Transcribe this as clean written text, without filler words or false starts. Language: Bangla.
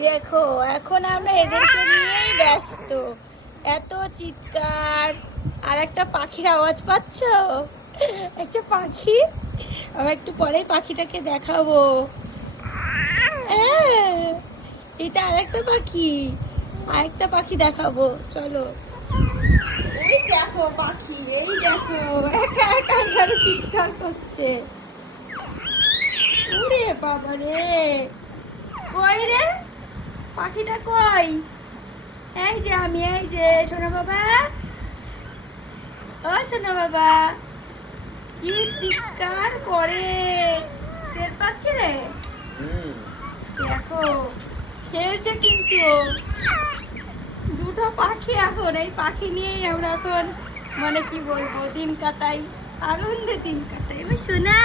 দেখো এখন আমরা এদেরকে নিয়েই ব্যস্ত। এত চিৎকার। আর একটা পাখির আওয়াজ পাচ্ছ? একটা পাখি, আমরা একটু পরেই পাখিটাকে দেখাবো। এটা আরেকটা পাখি, আরেকটা পাখি দেখাবো, চলো। এই দেখো পাখি, এই দেখো একা একা এখানে চিৎকার করছে। ওরে বাবা রে, কই রে পাখিটা কই? এই যে আমি, এই যে সোনা বাবা, ও সোনা বাবা, কি চিৎকার করে, টের পাচ্ছি রে? দেখো খেলছে কিন্তু দুটো পাখি। এখন এই পাখি নিয়েই আমরা এখন মানে কি বলবো দিন কাটাই, আনন্দে দিন কাটাই। এবার শোনা